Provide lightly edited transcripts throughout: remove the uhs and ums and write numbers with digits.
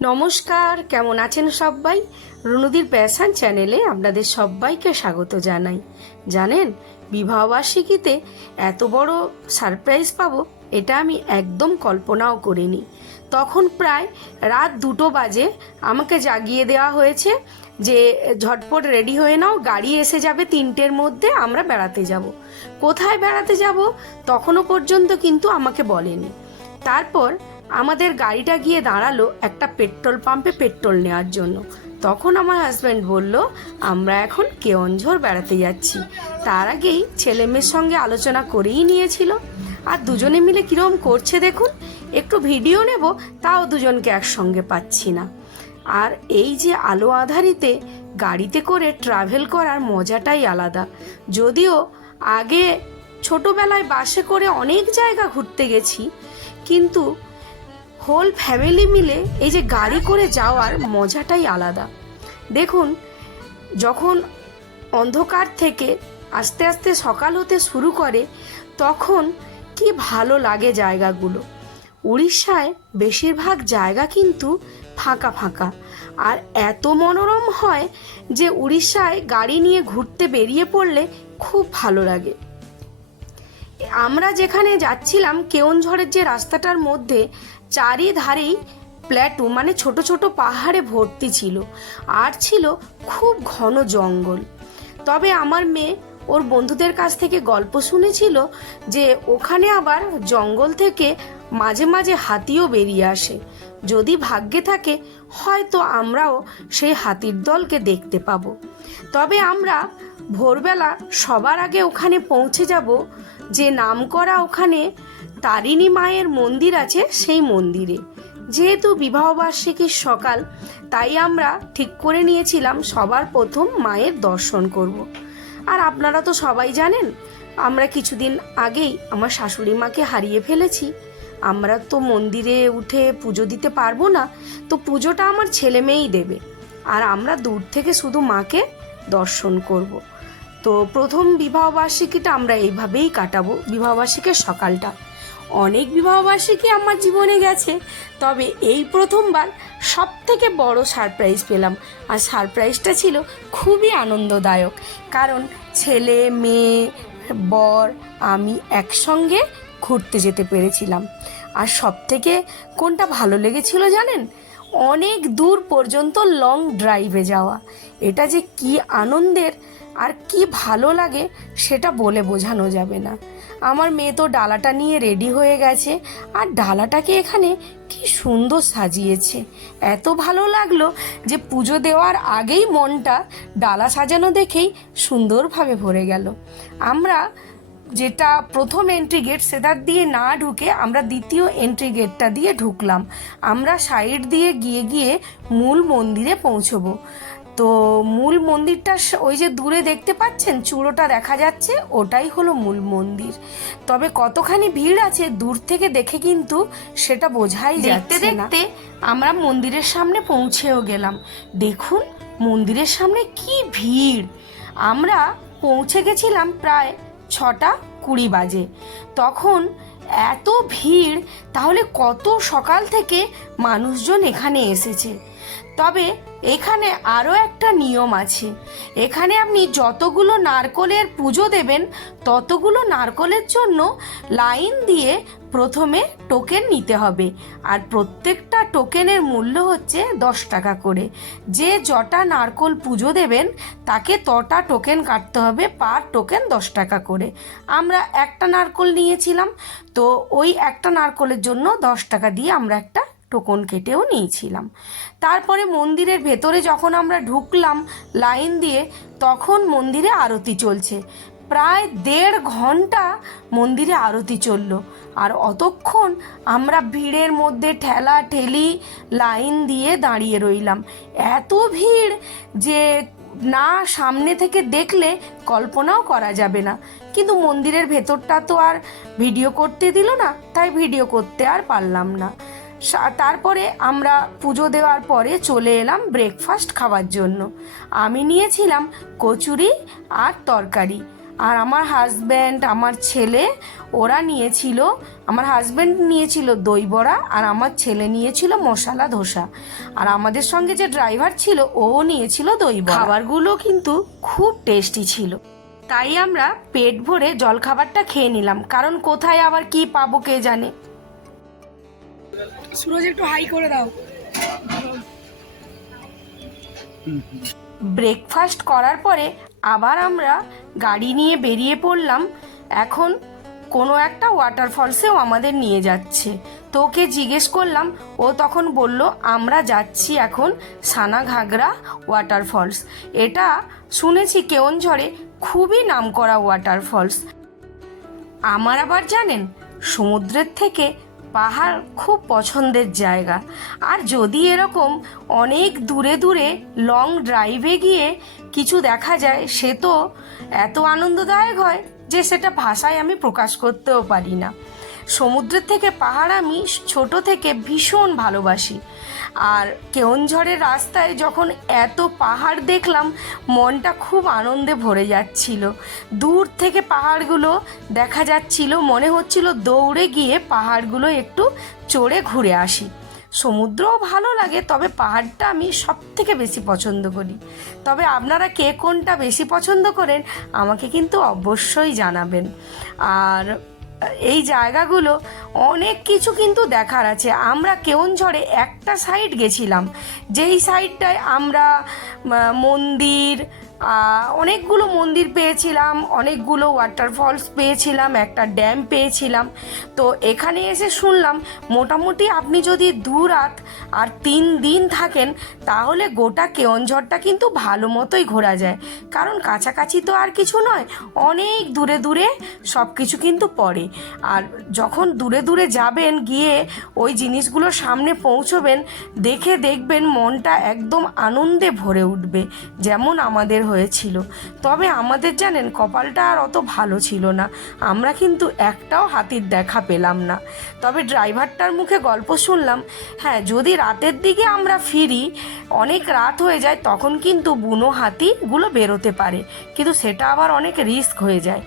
নমস্কার, কেমন আছেন সবাই? রুনুদির প্যাশন চ্যানেলে আপনাদের সবাইকে স্বাগত জানাই। জানেন, বিবাহবার্ষিকীতে এত বড় সারপ্রাইজ পাবো এটা আমি একদম কল্পনাও করিনি। তখন প্রায় রাত 2টো বাজে আমাকে জাগিয়ে দেওয়া হয়েছে যে ঝটপট রেডি হয়ে নাও, গাড়ি এসে যাবে 3টের মধ্যে, আমরা বেড়াতে যাব। কোথায় বেড়াতে যাব তখনও পর্যন্ত কিন্তু আমাকে বলেনি। তারপর আমাদের গাড়িটা গিয়ে দাঁড়ালো একটা পেট্রোল পাম্পে পেট্রোল নেওয়ার জন্য। তখন আমার হাজব্যান্ড বলল আমরা এখন কেওনঝর বেড়াতে যাচ্ছি। তার আগেই ছেলে মেয়ের সঙ্গে আলোচনা করেই নিয়েছিল। আর দুজনে মিলে কীরকম করছে দেখুন, একটু ভিডিও নেব তাও দুজনকে একসঙ্গে পাচ্ছি না। আর এই যে আলো আঁধারিতে গাড়িতে করে ট্রাভেল করার মজাটাই আলাদা। যদিও আগে ছোটোবেলায় বাসে করে অনেক জায়গা ঘুরতে গেছি, কিন্তু হোল ফ্যামিলি মিলে এই যে গাড়ি করে যাওয়ার মজাটাই আলাদা। দেখুন, যখন অন্ধকার থেকে আস্তে আস্তে সকাল হতে শুরু করে তখন কি ভালো লাগে জায়গাগুলো। উড়িষ্যায় বেশিরভাগ জায়গা কিন্তু ফাঁকা ফাঁকা, আর এত মনোরম হয় যে উড়িষ্যায় গাড়ি নিয়ে ঘুরতে বেরিয়ে পড়লে খুব ভালো লাগে। আমরা যেখানে যাচ্ছিলাম কেওনঝড়ের যে রাস্তাটার মধ্যে চারিধারেই প্ল্যাটু মানে ছোট ছোট পাহাড়ে ভর্তি ছিল, আর ছিল খুব ঘন জঙ্গল। তবে আমার মেয়ে ওর বন্ধুদের কাছ থেকে গল্প শুনেছিল যে ওখানে আবার জঙ্গল থেকে মাঝে মাঝে হাতিও বেরিয়ে আসে। যদি ভাগ্যে থাকে হয়তো আমরাও সেই হাতির দলকে দেখতে পাবো। তবে আমরা ভোরবেলা সবার আগে ওখানে পৌঁছে যাব যে নামকরা ওখানে তারিণী মায়ের মন্দির আছে, সেই মন্দিরে। যেহেতু বিবাহবার্ষিকীর সকাল, তাই আমরা ঠিক করে নিয়েছিলাম সবার প্রথম মায়ের দর্শন করব। আর আপনারা তো সবাই জানেন আমরা কিছুদিন আগেই আমার শাশুড়ি মাকে হারিয়ে ফেলেছি। আমরা তো মন্দিরে উঠে পুজো দিতে পারবো না, তো পুজোটা আমার ছেলে মেয়েই দেবে, আর আমরা দূর থেকে শুধু মাকে দর্শন করব। তো প্রথম বিবাহবার্ষিকীটা আমরা এইভাবেই কাটাবো, বিবাহবার্ষিকীর সকালটা। অনেক বিবাহবার্ষিকী আমার জীবনে গেছে, তবে এই প্রথমবার সব থেকে বড় সারপ্রাইজ পেলাম। আর সারপ্রাইজটা ছিল খুবই আনন্দদায়ক, কারণ ছেলে মেয়ে বর আমি একসঙ্গে ঘুরতে যেতে পেরেছিলাম। আর সব থেকে কোনটা ভালো লেগেছিল জানেন? অনেক দূর পর্যন্ত লং ড্রাইভে যাওয়া। এটা যে কি আনন্দের আর কি ভালো লাগে সেটা বলে বোঝানো যাবে না। আমার মেয়ে তো ডালাটা নিয়ে রেডি হয়ে গেছে, আর ডালাটাকে এখানে কি সুন্দর সাজিয়েছে। এত ভালো লাগলো যে পুজো দেওয়ার আগেই মনটা ডালা সাজানো দেখেই সুন্দরভাবে ভরে গেল। আমরা যেটা প্রথম এন্ট্রি গেট সেটা দিয়ে না ঢুকে আমরা দ্বিতীয় এন্ট্রি গেটটা দিয়ে ঢুকলাম। আমরা সাইড দিয়ে গিয়ে গিয়ে মূল মন্দিরে পৌঁছবো। তো মূল মন্দিরটা ওই যে দূরে দেখতে পাচ্ছেন চূড়োটা দেখা যাচ্ছে, ওটাই হলো মূল মন্দির। তবে কতখানি ভিড় আছে দূর থেকে দেখে কিন্তু সেটা বোঝাই যাচ্ছে না। দেখতে আমরা মন্দিরের সামনে পৌঁছেও গেলাম। দেখুন মন্দিরের সামনে কি ভিড়। আমরা পৌঁছে গেছিলাম প্রায় 6:20 বাজে। তখন এত ভিড়, তাহলে কত সকাল থেকে মানুষজন এখানে এসেছে। তবে এখানে আরও একটা নিয়ম আছে। এখানে আপনি যতগুলো নারকলের পুজো দেবেন ততগুলো নারকলের জন্য লাইন দিয়ে প্রথমে টোকেন নিতে হবে, আর প্রত্যেকটা টোকেনের মূল্য হচ্ছে 10 টাকা করে। যে যটা নারকল পুজো দেবেন তাকে তটা টোকেন কাটতে হবে, পার টোকেন 10 টাকা করে। আমরা একটা নারকল নিয়েছিলাম, তো ওই একটা নারকলের জন্য 10 টাকা দিয়ে আমরা একটা টোকন কেটেও নিয়েছিলাম। তারপরে মন্দিরের ভেতরে যখন আমরা ঢুকলাম লাইন দিয়ে, তখন মন্দিরে আরতি চলছে। প্রায় 1.5 ঘন্টা মন্দিরে আরতি চলল, আর অতক্ষণ আমরা ভিড়ের মধ্যে ঠেলা ঠেলি লাইন দিয়ে দাঁড়িয়ে রইলাম। এত ভিড় যে না সামনে থেকে দেখলে কল্পনাও করা যাবে না। কিন্তু মন্দিরের ভেতরটা তো আর ভিডিও করতে দিল না, তাই ভিডিও করতে আর পারলাম না। তারপরে আমরা পুজো দেওয়ার পরে চলে এলাম ব্রেকফাস্ট খাওয়ার জন্য। আমি নিয়েছিলাম কচুরি আর তরকারি, আর আমার হাজব্যান্ড, আমার ছেলে ওরা নিয়েছিল, আমার হাজব্যান্ড নিয়েছিল দই বড়া আর আমার ছেলে নিয়েছিল মশলা ধোসা, আর আমাদের সঙ্গে যে ড্রাইভার ছিল ও নিয়েছিল দই বড়া। খাবারগুলো কিন্তু খুব টেস্টি ছিল, তাই আমরা পেট ভরে জলখাবারটা খেয়ে নিলাম, কারণ কোথায় আবার কি পাবো কে জানে। সুরজ একটু হাই করে দাও। ব্রেকফাস্ট করার পরে আবার আমরা গাড়ি নিয়ে বেরিয়ে পড়লাম। এখন কোনো একটা ওয়াটারফলসেও আমাদের নিয়ে যাচ্ছে, তো ওকে জিজ্ঞেস করলাম, ও তখন বলল আমরা যাচ্ছি এখন সানাঘাগরা ওয়াটারফলস। এটা শুনেছি কেওনঝড়ে খুবই নামকরা ওয়াটারফলস। আমার আবার জানেন সমুদ্রের থেকে পাহাড় খুব পছন্দের জায়গা, আর যদি এরকম অনেক দূরে দূরে লং ড্রাইভে গিয়ে কিছু দেখা যায় সে তো এত আনন্দদায়ক হয় যে সেটা ভাষায় আমি প্রকাশ করতেও পারি না। সমুদ্রের থেকে পাহাড় আমি ছোট থেকে ভীষণ ভালোবাসি, আর কেওনঝড়ের রাস্তায় যখন এত পাহাড় দেখলাম মনটা খুব আনন্দে ভরে যাচ্ছিল। দূর থেকে পাহাড়গুলো দেখা যাচ্ছিল, মনে হচ্ছিল দৌড়ে গিয়ে পাহাড়গুলো একটু চড়ে ঘুরে আসি। সমুদ্রও ভালো লাগে, তবে পাহাড়টা আমি সব থেকে বেশি পছন্দ করি। তবে আপনারা কে কোনটা বেশি পছন্দ করেন আমাকে কিন্তু অবশ্যই জানাবেন। আর এই জায়গাগুলো অনেক কিছু কিন্তু দেখার আছে। আমরা কেওনঝড়ে একটা সাইড গেছিলাম, যেই সাইডটায় আমরা মন্দির, অনেকগুলো মন্দির পেয়েছিলাম, অনেকগুলো ওয়াটারফলস পেয়েছিলাম, একটা ড্যাম পেয়েছিলাম। তো এখানে এসে শুনলাম মোটামুটি আপনি যদি 2 রাত আর 3 দিন থাকেন তাহলে গোটা কেওনঝড়টা কিন্তু ভালো মতোই ঘোরা যায়, কারণ কাছাকাছি তো আর কিছু নয়, অনেক দূরে দূরে সব কিছু কিন্তু পড়ে। আর যখন দূরে দূরে যাবেন, গিয়ে ওই জিনিসগুলোর সামনে পৌঁছবেন, দেখে দেখবেন মনটা একদম আনন্দে ভরে উঠবে, যেমন আমাদের হয়েছিল। তবে আমাদের জানেন কপালটা আর অত ভালো ছিল না, আমরা কিন্তু একটাও হাতির দেখা পেলাম না। তবে ড্রাইভারটার মুখে গল্প শুনলাম, হ্যাঁ যদি রাতের দিকে আমরা ফিরি, অনেক রাত হয়ে যায়, তখন কিন্তু বুনো হাতিগুলো বেরোতে পারে, কিন্তু সেটা আবার অনেক রিস্ক হয়ে যায়।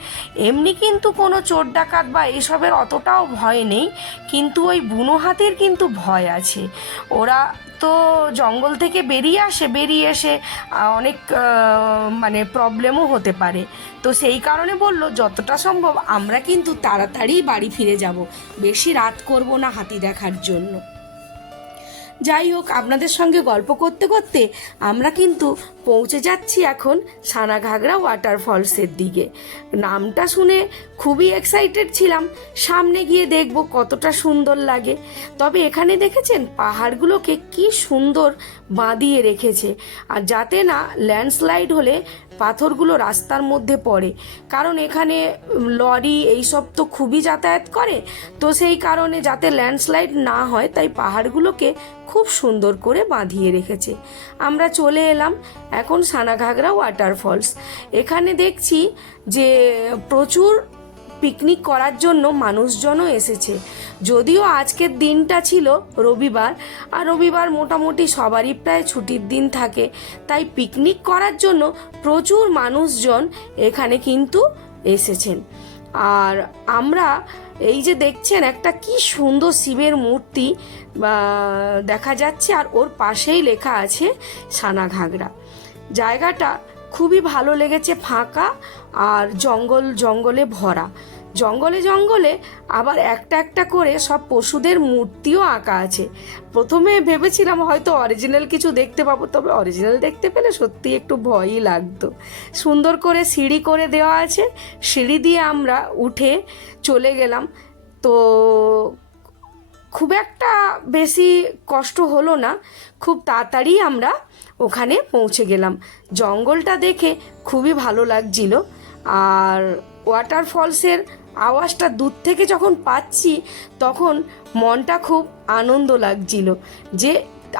এমনি কিন্তু কোনো চোর ডাকাত বা এইসবের অতটাও ভয় নেই, কিন্তু ওই বুনো হাতির কিন্তু ভয় আছে। ওরা তো জঙ্গল থেকে বেরিয়ে এসে অনেক মানে প্রবলেমও হতে পারে। তো সেই কারণে বলল যতটা সম্ভব আমরা কিন্তু তাড়াতাড়ি বাড়ি ফিরে যাব, বেশি রাত করব না হাতি দেখার জন্য। যাই হোক, আপনাদের সঙ্গে গল্প করতে করতে আমরা কিন্তু পৌঁছে যাচ্ছি এখন সানাঘাগরা ওয়াটারফলসের দিকে। নামটা শুনে খুবই এক্সাইটেড ছিলাম, সামনে গিয়ে দেখব কতটা সুন্দর লাগে। তবে এখানে দেখেছেন পাহাড়গুলোকে কি সুন্দর বাঁধিয়ে রেখেছে, আর যাতে না ল্যান্ডস্লাইড হলে পাথরগুলো রাস্তার মধ্যে পড়ে, কারণ এখানে লরি এইসব তো খুবই যাতায়াত করে, তো সেই কারণে যাতে ল্যান্ডস্লাইড না হয় তাই পাহাড়গুলোকে খুব সুন্দর করে বাঁধিয়ে রেখেছে। আমরা চলে এলাম এখন সানাঘাগরা ওয়াটারফলস। এখানে দেখছি যে প্রচুর পিকনিক করার জন্য মানুষজনও এসেছে, যদিও আজকের দিনটা ছিল রবিবার, আর রবিবার মোটামুটি সবারই প্রায় ছুটির দিন থাকে, তাই পিকনিক করার জন্য প্রচুর মানুষজন এখানে কিন্তু এসেছেন। আর আমরা এই যে দেখছেন একটা কি সুন্দর শিবের মূর্তি দেখা যাচ্ছে, আর ওর পাশেই লেখা আছে সানাঘাগরা। জায়গাটা খুবই ভালো লেগেছে, ফাঁকা আর জঙ্গলে ভরা। জঙ্গলে আবার একটা একটা করে সব পশুদের মূর্তিও আঁকা আছে। প্রথমে ভেবেছিলাম হয়তো অরিজিনাল কিছু দেখতে পাবো, তবে অরিজিনাল দেখতে পেলে সত্যি একটু ভয়ই লাগতো। সুন্দর করে সিঁড়ি করে দেওয়া আছে, সিঁড়ি দিয়ে আমরা উঠে চলে গেলাম। তো খুব একটা বেশি কষ্ট হলো না, খুব তাড়াতাড়ি আমরা ওখানে পৌঁছে গেলাম। জঙ্গলটা দেখে খুবই ভালো লাগছিল, আর ওয়াটারফলসের আওয়াজটা দূর থেকে যখন পাচ্ছি তখন মনটা খুব আনন্দ লাগছিল যে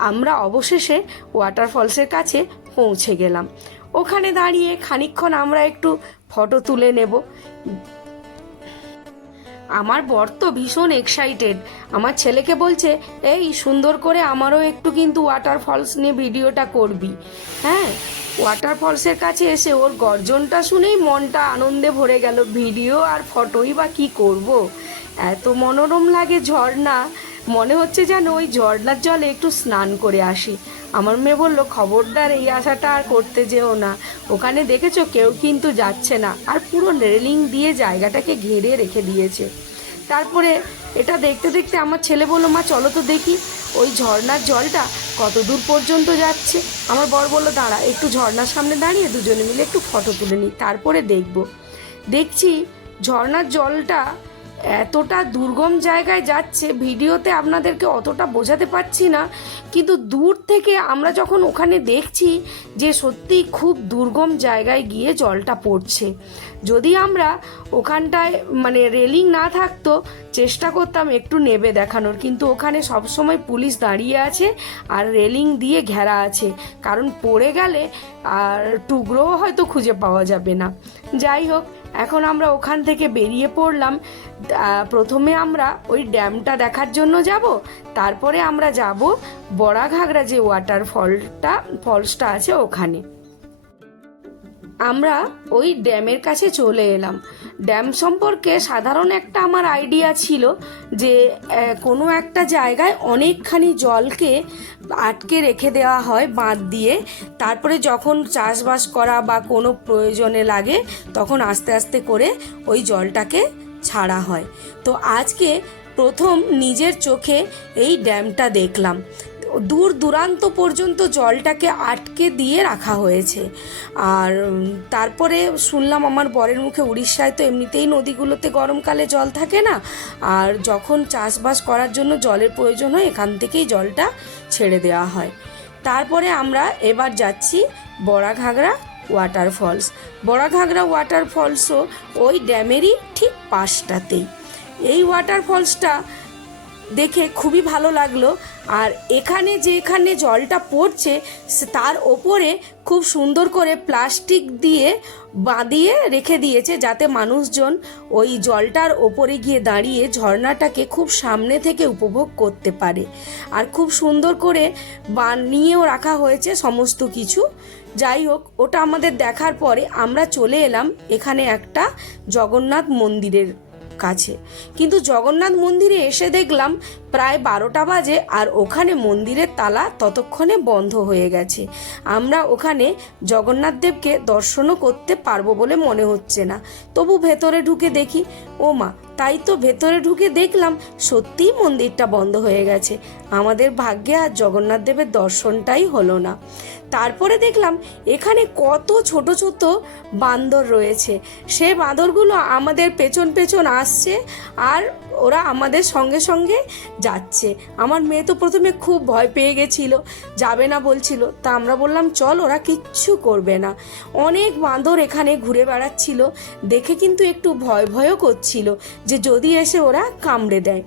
আমরা অবশেষে ওয়াটারফলসের কাছে পৌঁছে গেলাম। ওখানে দাঁড়িয়ে খানিকক্ষণ আমরা একটু ফটো তুলে নেব। আমার বর তো ভীষণ এক্সাইটেড, আমার ছেলেকে বলছে এই সুন্দর করে আমারও একটু কিন্তু ওয়াটারফলস নিয়ে ভিডিওটা করবি। হ্যাঁ, ওয়াটারফলসের কাছে এসে ওর গর্জনটা শুনেই মনটা আনন্দে ভরে গেল। ভিডিও আর ফটোই বা কী করব, এত মনোরম লাগে ঝর্ণা, মনে হচ্ছে যেন ওই ঝর্ণার জলে একটু স্নান করে আসি। আমার মেয়ে বলল খবরদার এই আশাটা আর করতে যেও না, ওখানে দেখেছো কেউ কিন্তু যাচ্ছে না, আর পুরো রেলিং দিয়ে জায়গাটাকে ঘিরে রেখে দিয়েছে। তারপরে এটা দেখতে দেখতে আমার ছেলে বলল মা চলো তো দেখি ওই ঝর্ণার জলটা কত দূর পর্যন্ত যাচ্ছে। আমার বর বলল দাঁড়া একটু ঝর্ণার সামনে দাঁড়িয়ে দুজনে মিলে একটু ফটো তুলে নিই, তারপরে দেখছি ঝর্ণার জলটা এতটা দুর্গম জায়গায় যাচ্ছে, ভিডিওতে আপনাদেরকে অতটা বোঝাতে পারছি না, কিন্তু দূর থেকে আমরা যখন ওখানে দেখছি যে সত্যি খুব দুর্গম জায়গায় গিয়ে জলটা পড়ছে। যদি আমরা ওখানটায় মানে রেলিং না থাকতো চেষ্টা করতাম একটু নেবে দেখানোর, কিন্তু ওখানে সবসময় পুলিশ দাঁড়িয়ে আছে আর রেলিং দিয়ে ঘেরা আছে, কারণ পড়ে গেলে আর টুকরোও হয়তো খুঁজে পাওয়া যাবে না। যাই হোক, এখন আমরা ওখান থেকে বেরিয়ে পড়লাম। প্রথমে আমরা ওই ড্যামটা দেখার জন্য যাব, তারপরে আমরা যাব বড়াঘাগরা যে ফলসটা আছে ওখানে। আমরা ওই ড্যামের কাছে চলে এলাম। ড্যাম সম্পর্কে সাধারণ একটা আমার আইডিয়া ছিল যে কোনো একটা জায়গায় অনেকখানি জলকে আটকে রেখে দেওয়া হয় বাঁধ দিয়ে, তারপরে যখন চাষবাস করা বা কোনো প্রয়োজনে লাগে তখন আস্তে আস্তে করে ওই জলটাকে ছাড়া হয়। তো আজকে প্রথম নিজের চোখে এই ড্যামটা দেখলাম। দূর দূরান্ত পর্যন্ত জলটাকে আটকে দিয়ে রাখা হয়েছে। আর তারপরে শুনলাম আমার বরের মুখে উড়িষ্যায় তো এমনিতেই নদীগুলোতে গরমকালে জল থাকে না, আর যখন চাষবাস করার জন্য জলের প্রয়োজন হয় এখান থেকেই জলটা ছেড়ে দেওয়া হয়। তারপরে আমরা এবার যাচ্ছি বড়াঘাগরা ওয়াটারফলস। বড়াঘাগরা ওয়াটারফলসও ওই ড্যামেরই ঠিক পাশটাতেই। এই ওয়াটারফলসটা দেখে খুবই ভালো লাগলো। আর যেখানে জলটা পড়ছে তার ওপরে খুব সুন্দর করে প্লাস্টিক দিয়ে বাঁধিয়ে রেখে দিয়েছে, যাতে মানুষজন ওই জলটার ওপরে গিয়ে দাঁড়িয়ে ঝর্ণাটাকে খুব সামনে থেকে উপভোগ করতে পারে। আর খুব সুন্দর করে বানিয়েও রাখা হয়েছে সমস্ত কিছু। যাই হোক, ওটা আমাদের দেখার পরে আমরা চলে এলাম এখানে একটা জগন্নাথ মন্দিরের কাছে। কিন্তু জগন্নাথ মন্দিরে এসে দেখলাম প্রায় 12টা বাজে, আর ওখানে মন্দিরের তালা ততক্ষণে বন্ধ হয়ে গেছে। আমরা ওখানে জগন্নাথ দেবকে দর্শনও করতে পারবো বলে মনে হচ্ছে না। তবু ভেতরে ঢুকে দেখি, ও মা, তাই তো ভেতরে ঢুকে দেখলাম সত্যিই মন্দিরটা বন্ধ হয়ে গেছে। আমাদের ভাগ্যে আর জগন্নাথ দেবের দর্শনটাই হলো না। তারপরে দেখলাম এখানে কত ছোট ছোট বান্দর রয়েছে। সে বাঁদরগুলো আমাদের পেছন পেছন আসছে আর ওরা আমাদের সঙ্গে সঙ্গে যাচ্ছে। আমার মেয়ে তো প্রথমে খুব ভয় পেয়ে গেছিল, যাবে না বলছিল। তা আমরা বললাম চল, ওরা কিচ্ছু করবে না। অনেক বাঁদর এখানে ঘুরে বেড়াচ্ছিল, দেখে কিন্তু একটু ভয় ভয়ও করছিল যে যদি এসে ওরা কামড়ে দেয়।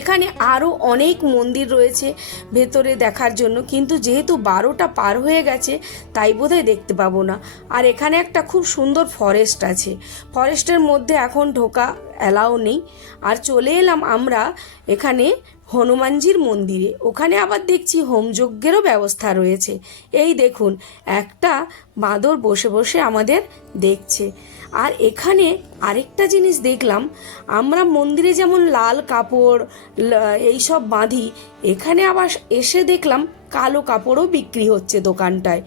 এখানে আরও অনেক মন্দির রয়েছে ভেতরে দেখার জন্য, কিন্তু যেহেতু 12টা পার হয়ে গেছে তাই বোধহয় দেখতে পাবো না। আর এখানে একটা খুব সুন্দর ফরেস্ট আছে, ফরেস্টের মধ্যে এখন ঢোকা অ্যালাউ নেই। আর চলে এলাম আমরা এখানে হনুমানজির মন্দিরে। ওখানে আবার দেখছি হোমযজ্ঞেরও ব্যবস্থা রয়েছে। এই দেখুন, একটা বাঁদর বসে বসে আমাদের দেখছে। আর এখানে আরেকটা জিনিস দেখলাম, আমরা মন্দিরে যেমন লাল কাপড় এইসব বাঁধি, এখানে আবার এসে দেখলাম কালো কাপড়ও বিক্রি হচ্ছে দোকানটায়।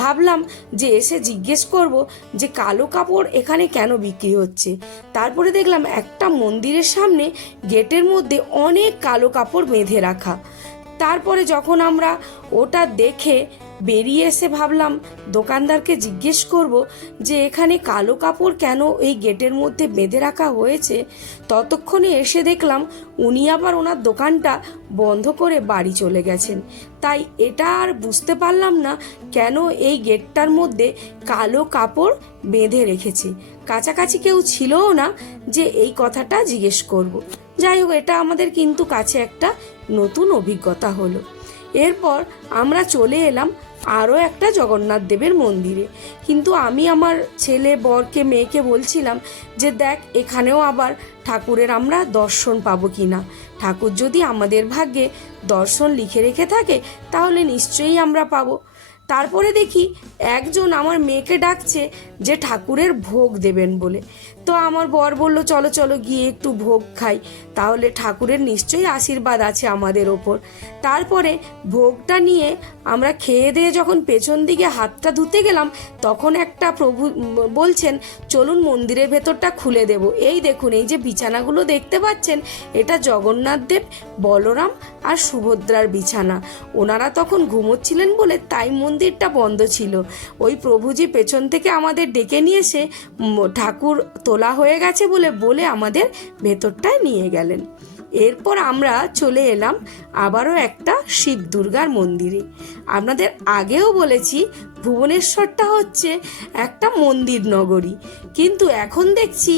ভাবলাম যে এসে জিজ্ঞেস করব যে কালো কাপড় এখানে কেন বিক্রি হচ্ছে। তারপরে দেখলাম একটা মন্দিরের সামনে গেটের মধ্যে অনেক কালো কাপড় বেঁধে রাখা। তারপরে যখন আমরা ওটা দেখে বেরিয়ে এসে ভাবলাম দোকানদারকে জিজ্ঞেস করব যে এখানে কালো কাপড় কেন এই গেটের মধ্যে বেঁধে রাখা হয়েছে। ততক্ষণে এসে দেখলাম উনি আবার ওনার দোকানটা বন্ধ করে বাড়ি চলে গেছেন। তাই এটা আর বুঝতে পারলাম না কেন এই গেটটার মধ্যে কালো কাপড় বেঁধে রেখেছে। কাছাকাছি কেউ ছিলও না যে এই কথাটা জিজ্ঞেস করব। যাই হোক, এটা আমাদের কিন্তু কাছে একটা নতুন অভিজ্ঞতা হলো। এরপর আমরা চলে এলাম আরও একটা জগন্নাথ দেবের মন্দিরে। কিন্তু আমি আমার ছেলে, বরকে, মেয়েকে বলছিলাম যে দেখ এখানেও আবার ঠাকুরের আমরা দর্শন পাবো কি না। ঠাকুর যদি আমাদের ভাগ্যে দর্শন লিখে রেখে থাকে তাহলে নিশ্চয়ই আমরা পাবো। তারপরে দেখি একজন আমার মেয়েকে ডাকছে যে ঠাকুরের ভোগ দেবেন বলে। তো আমার বর বলল চলো চলো গিয়ে একটু ভোগ খাই, তাহলে ঠাকুরের নিশ্চয়ই আশীর্বাদ আছে আমাদের ওপর। তারপরে ভোগটা নিয়ে আমরা খেয়ে দিয়ে যখন পেছন দিকে হাতটা ধুতে গেলাম তখন একটা প্রভু বলছেন চলুন মন্দিরের ভেতরটা খুলে দেব। এই দেখুন এই যে বিছানাগুলো দেখতে পাচ্ছেন এটা জগন্নাথ দেব, বলরাম আর সুভদ্রার বিছানা। ওনারা তখন ঘুমোচ্ছিলেন বলে তাই মন্দিরটা বন্ধ ছিল। ওই প্রভুজি পেছন থেকে আমাদের ডেকে নিয়ে এসে ঠাকুর তোলা হয়ে গেছে বলে আমাদের ভেতরটায় নিয়ে গেলেন। এরপর আমরা চলে এলাম আবারও একটা শিব দুর্গার মন্দিরে। আপনাদের আগেও বলেছি ভুবনেশ্বরটা হচ্ছে একটা মন্দির নগরী, কিন্তু এখন দেখছি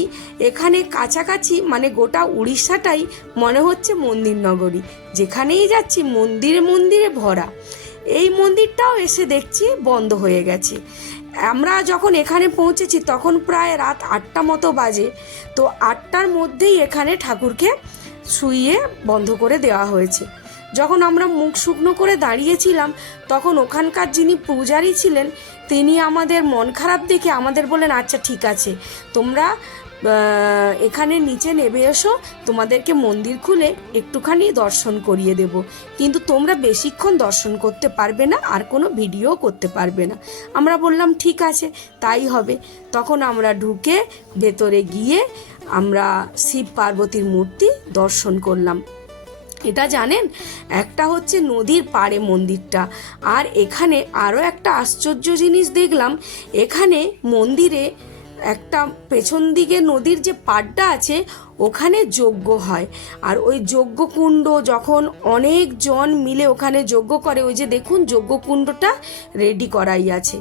এখানে কাছাকাছি মানে গোটা উড়িষ্যাটাই মনে হচ্ছে মন্দির নগরী। যেখানেই যাচ্ছি মন্দিরে মন্দিরে ভরা। এই মন্দিরটাও এসে দেখছি বন্ধ হয়ে গেছে। আমরা যখন এখানে পৌঁছেছি তখন প্রায় রাত 8টা মতো বাজে। তো 8টার মধ্যেই এখানে ঠাকুরকে শুইয়ে বন্ধ করে দেওয়া হয়েছে। যখন আমরা মুখ শুকনো করে দাঁড়িয়েছিলাম তখন ওখানকার যিনি পূজারী ছিলেন তিনি আমাদের মন খারাপ দেখে আমাদের বললেন আচ্ছা ঠিক আছে তোমরা এখানে নিচে নেমে এসো, তোমাদেরকে মন্দির খুলে একটুখানি দর্শন করিয়ে দেব, কিন্তু তোমরা বেশিক্ষণ দর্শন করতে পারবে না আর কোনো ভিডিও করতে পারবে না। আমরা বললাম ঠিক আছে তাই হবে। তখন আমরা ঢুকে ভেতরে গিয়ে আমরা শিব পার্বতীর মূর্তি দর্শন করলাম। এটা জানেন একটা হচ্ছে নদীর পাড়ে মন্দিরটা। আর এখানে আরও একটা আশ্চর্য জিনিস দেখলাম, এখানে মন্দিরে একটা পেছন দিকে নদীর যে পাড়টা আছে ওখানে যজ্ঞ হয়। আর ওই যজ্ঞকুণ্ড যখন অনেক জন মিলে ওখানে যজ্ঞ করে, ওই যে দেখুন যজ্ঞকুণ্ডটা রেডি করাই আছে।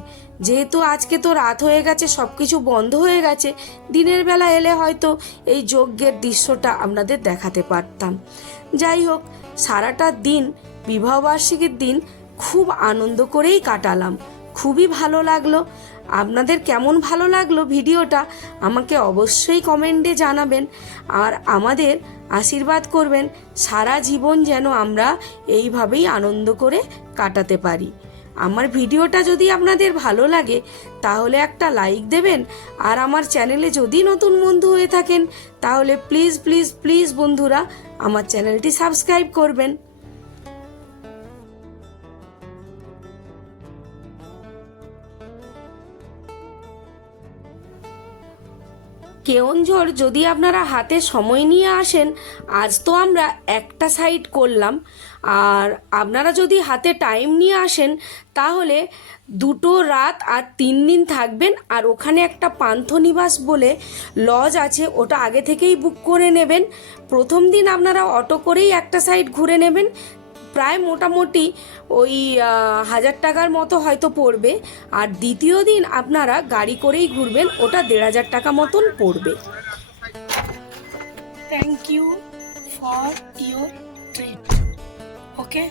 যেহেতু আজকে তো রাত হয়ে গেছে সব কিছু বন্ধ হয়ে গেছে, দিনের বেলা এলে হয়তো এই যজ্ঞের দৃশ্যটা আপনাদের দেখাতে পারতাম। যাই হোক সারাটা দিন বিবাহবার্ষিকীর দিন খুব আনন্দ করেই কাটালাম, খুবই ভালো লাগলো। আপনাদের কেমন ভালো লাগলো ভিডিওটা আমাকে অবশ্যই কমেন্টে জানাবেন আর আমাদের আশীর্বাদ করবেন সারা জীবন যেন আমরা এইভাবেই আনন্দ করে কাটাতে পারি। আমার ভিডিওটা যদি আপনাদের ভালো লাগে তাহলে একটা লাইক দেবেন, আর আমার চ্যানেলে যদি নতুন বন্ধু হয়ে থাকেন তাহলে প্লিজ প্লিজ প্লিজ বন্ধুরা আমার চ্যানেলটি সাবস্ক্রাইব করবেন। কেওনঝড় যদি আপনারা হাতে সময় নিয়ে আসেন, আজ তো আমরা একটা সাইড করলাম, আর আপনারা যদি হাতে টাইম নিয়ে আসেন তাহলে 2 রাত আর 3 দিন থাকবেন। আর ওখানে একটা পান্থনিবাস বলে লজ আছে, ওটা আগে থেকেই বুক করে নেবেন। প্রথম দিন আপনারা অটো করেই একটা সাইড ঘুরে নেবেন, প্রায় মোটামুটি ওই 1000 টাকার মতো হয়তো পড়বে। আর দ্বিতীয় দিন আপনারা গাড়ি করেই ঘুরবেন, ওটা 1500 টাকা মতন পড়বে। Thank you for your treat. Okay,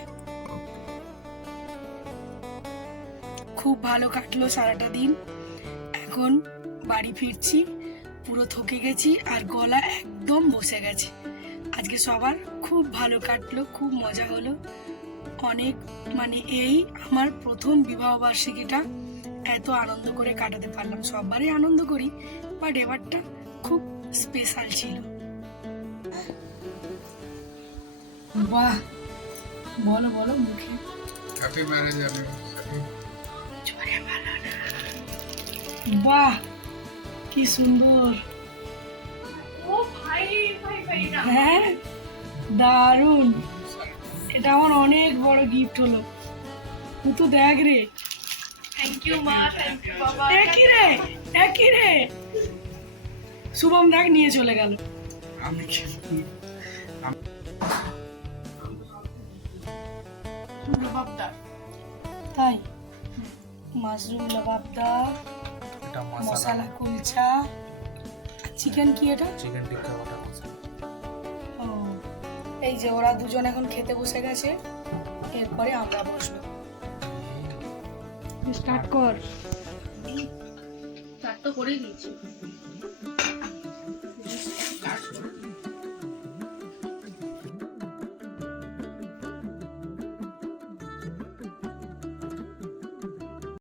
খুব ভালো কাটলো সারাটা দিন। এখন বাড়ি ফিরছি, পুরো থকে গেছি আর গলা একদম বসে গেছে। আজকে সবার খুব ভালো কাটলো, খুব মজা হলো অনেক। মানে এই আমার প্রথম বিবাহবার্ষিকীটা এত আনন্দ করে কাটাতে পারলাম। সববারই আনন্দ করি বাট এবারটা খুব স্পেশাল ছিল। বাহ, বলো বলো মুখে হ্যাপি ম্যারেজ। বাহ কি সুন্দর, হ্যাঁ দারুণ। এটা আমার অনেক বড় গিফট হলো। তুই তো দেখ রে। থ্যাংক ইউ মা, থ্যাংক ইউ বাবা। একই রে শুভম দেখ নিয়ে চলে গেল। আমি লবাবদার, তাই মাশরুম লবাবদার, মশলা কুলচা, চিকেন কি এটা? চিকেন টিক্কা বাটার মশলা। ও এই যে ওরা দুজন এখন খেতে বসে গেছে, এরপরে আমরা বসবো। স্টার্ট কর। স্টার্ট তো করেই দিয়েছি।